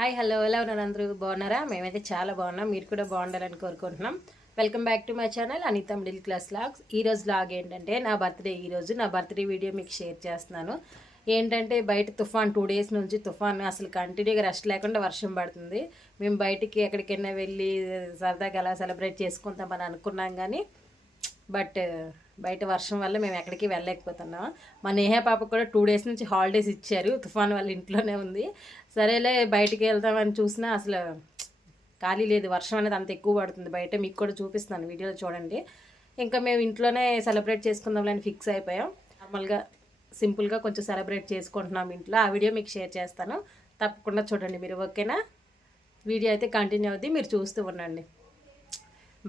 Hi hello ఎలా ఉన్నారు అందరూ బాగున్నారా? మేమైతే చాలా బాగున్నాం. మీరు కూడా బాగుండాలని కోరుకుంటున్నాం. Welcome back to my channel Anitha middle class vlogs. ఈరోజు వ్లాగ్ ఏంటంటే నా బర్త్డే. ఈరోజు నా బర్త్డే వీడియో మీకు షేర్ చేస్తున్నాను. ఏంటంటే బయట తుఫాన్ 2 days నుంచి తుఫాన్ అసలు కంటిన్యూగా రెస్ట్ లేకుండా వర్షం పడుతుంది. మేము బయటికి ఎక్కడికైనా వెళ్ళి సరదాగా అలా సెలబ్రేట్ చేసుకుంటామని అనుకున్నాం కానీ బట్ బయట వర్షం వల్ల మేము ఎక్కడికి వెళ్ళలేకపోతున్నాం. మా నేహా పాపకు కూడా 2 days నుంచి హాలిడేస్ ఇచ్చారు. తుఫాన్ వల్ల ఇంట్లోనే ఉంది. సరేలే బయటికి వెళ్తామని చూసినా అసలు ఖాళీ లేదు. వర్షం అనేది అంత ఎక్కువ పడుతుంది బయట. మీకు కూడా చూపిస్తాను, వీడియోలో చూడండి. ఇంకా మేము ఇంట్లోనే సెలబ్రేట్ చేసుకుందామని ఫిక్స్ అయిపోయాం. నార్మల్గా సింపుల్గా కొంచెం సెలబ్రేట్ చేసుకుంటున్నాం ఇంట్లో. ఆ వీడియో మీకు షేర్ చేస్తాను, తప్పకుండా చూడండి మీరు. ఓకేనా? వీడియో అయితే కంటిన్యూ అవుద్ది, మీరు చూస్తూ ఉండండి.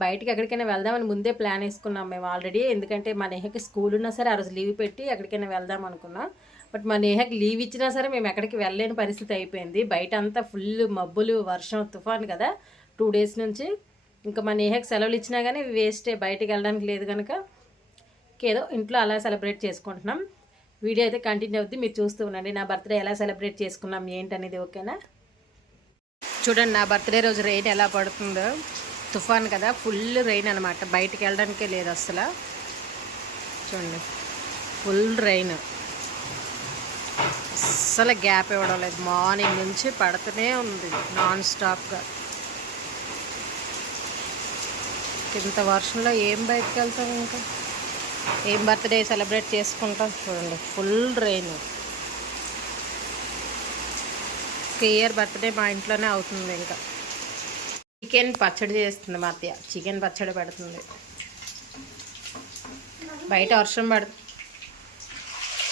బయటికి ఎక్కడికైనా వెళ్దామని ముందే ప్లాన్ వేసుకున్నాం మేము ఆల్రెడీ. ఎందుకంటే మా నేహకి స్కూల్ ఉన్నా సరే ఆ రోజు లీవ్ పెట్టి ఎక్కడికైనా వెళ్దాం అనుకున్నాం. బట్ మా నేహకి లీవ్ ఇచ్చినా సరే మేము ఎక్కడికి వెళ్ళలేని పరిస్థితి అయిపోయింది. బయట అంతా ఫుల్ మబ్బులు, వర్షం, తుఫాన్ కదా 2 days నుంచి. ఇంకా మా నేహకి సెలవులు ఇచ్చినా కానీ వేస్టే, బయటికి వెళ్ళడానికి లేదు కనుక ఏదో ఇంట్లో అలా సెలబ్రేట్ చేసుకుంటున్నాం. వీడియో అయితే కంటిన్యూ అవుద్ది, మీరు చూస్తూ ఉండండి. నా బర్త్డే ఎలా సెలబ్రేట్ చేసుకున్నాం ఏంటనేది. ఓకేనా? చూడండి నా బర్త్డే రోజు రెయిన్ ఎలా పడుతుందో. తుఫాన్ కదా, ఫుల్ రెయిన్ అనమాట. బయటికి వెళ్ళడానికే లేదు అసలు. చూడండి ఫుల్ రెయిన్, అస్సలు గ్యాప్ ఇవ్వడం లేదు. మార్నింగ్ నుంచి పడుతూనే ఉంది నాన్ స్టాప్గా. ఇంత వర్షంలో ఏం బయటకు వెళ్తాం, ఇంకా ఏం బర్త్డే సెలబ్రేట్ చేసుకుంటాం. చూడండి ఫుల్ రెయిన్. ఇయర్ బర్త్డే మా ఇంట్లోనే అవుతుంది. ఇంకా చికెన్ పచ్చడి చేస్తుంది మా అత్తయ్య. చికెన్ పచ్చడి పెడుతుంది. బయట వర్షం పడుతుంది,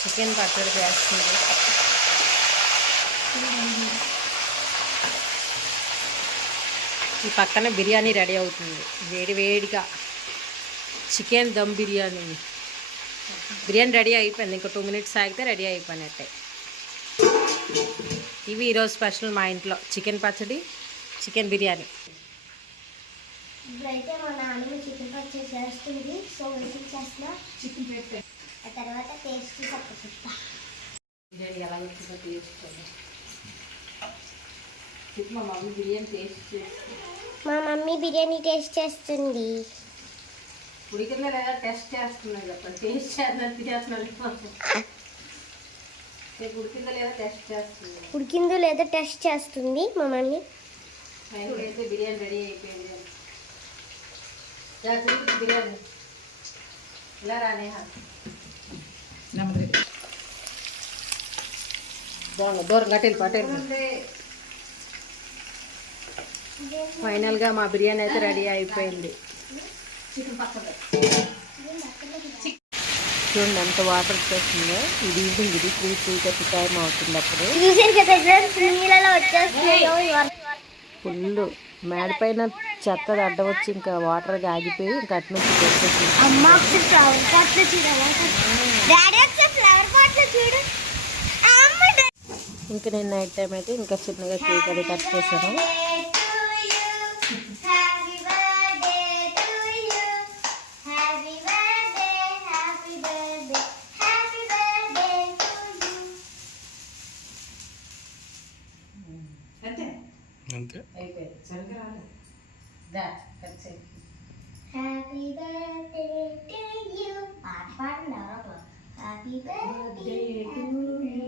చికెన్ పచ్చడి చేస్తుంది. ఈ పక్కన బిర్యానీ రెడీ అవుతుంది వేడి వేడిగా. చికెన్ దమ్ బిర్యానీ. బిర్యానీ రెడీ అయిపోయింది, ఇంకా 2 minutes ఆగితే రెడీ అయిపోయినట్టే. ఇవి ఈరోజు స్పెషల్ మా ఇంట్లో, చికెన్ పచ్చడి, చికెన్ బిర్యానీ. ఇప్పుడైతే మా నాన్నమ్మ చికెన్ పచ్చడి చేస్తుంది. సో వెయిట్ చేస్తున్నా. చికెన్ పెట్టే ఆ తర్వాత టేస్ట్ చెప్తా. బిర్యానీ ఎలా వచ్చిందో టేస్ట్ మా మమ్మీ బిర్యానీ టేస్ట్ చేస్తుంది. మా మమ్మీ బిర్యానీ టేస్ట్ చేస్తుంది. ఉడికిందా లేదా టెస్ట్ చేస్తున్నాను చెప్పండి. టేస్ట్ చేస్తున్నారు, తినేస్తున్నాను. ఉడికిందా లేదా టెస్ట్ చేస్తుంది. ఉడికిందో లేదా టెస్ట్ చేస్తుంది మా మమ్మీ. అయితే బిర్యానీ రెడీ అయిపోయింది. బిర్యానీ ఇలా రానే బాగుంది. దూరం కట్టేది పట్టేది. ఫైనల్గా మా బిర్యానీ అయితే రెడీ అయిపోయింది. చూడండి ఎంత వాటర్ వచ్చేస్తుందో. ఇది ఈవినింగ్, ఇది 3:30 టైం అవుతుంది. అప్పుడు ఫుల్ మేడ పైన చెత్త అడ్డ వచ్చి ఇంకా వాటర్ ఆగిపోయి ఇంకా అటు నుంచి ఇంకా నేను నైట్ టైం అయితే ఇంకా చిన్నగా కేక్ అది కట్ చేశాను. అంతే అయిపోయింది. Happy birthday to you. పాట పాడండి ఎవరో. Happy birthday to you.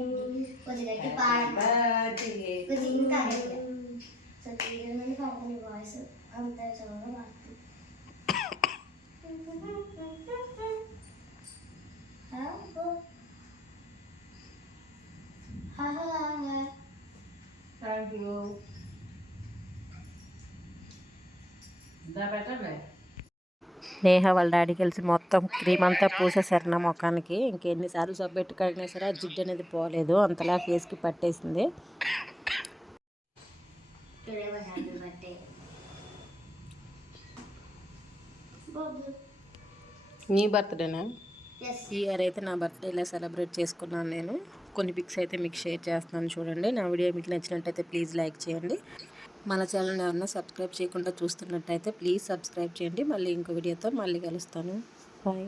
కొంచెం గట్టి పాడండి. కొంచెం ఇంకా సో తీరు నుండి పాడుతుంది వాయిస్ అంత చదువుగా పాడుతుంది. Thank you. నేహ వాళ్ళ డాడీకి కలిసి మొత్తం క్రీమ్ అంతా పూసేసారు నా ముఖానికి. ఇంకెన్నిసార్లు సబ్బెట్టు కడిగినా సరే ఆ జిడ్డు అనేది పోలేదు, అంతలా ఫేస్కి పట్టేసింది. నీ బర్త్డేనా? ఈ ఇయర్ అయితే నా బర్త్డే ఇలా సెలబ్రేట్ చేసుకున్నాను నేను. కొన్ని పిక్స్ అయితే మీకు షేర్ చేస్తున్నాను చూడండి. నా వీడియో మీకు నచ్చినట్టయితే ప్లీజ్ లైక్ చేయండి. మన ఛానల్ని ఎవరైనా సబ్స్క్రైబ్ చేయకుండా చూస్తున్నట్టయితే ప్లీజ్ సబ్స్క్రైబ్ చేయండి. మళ్ళీ ఇంకో వీడియోతో మళ్ళీ కలుస్తాను. బాయ్.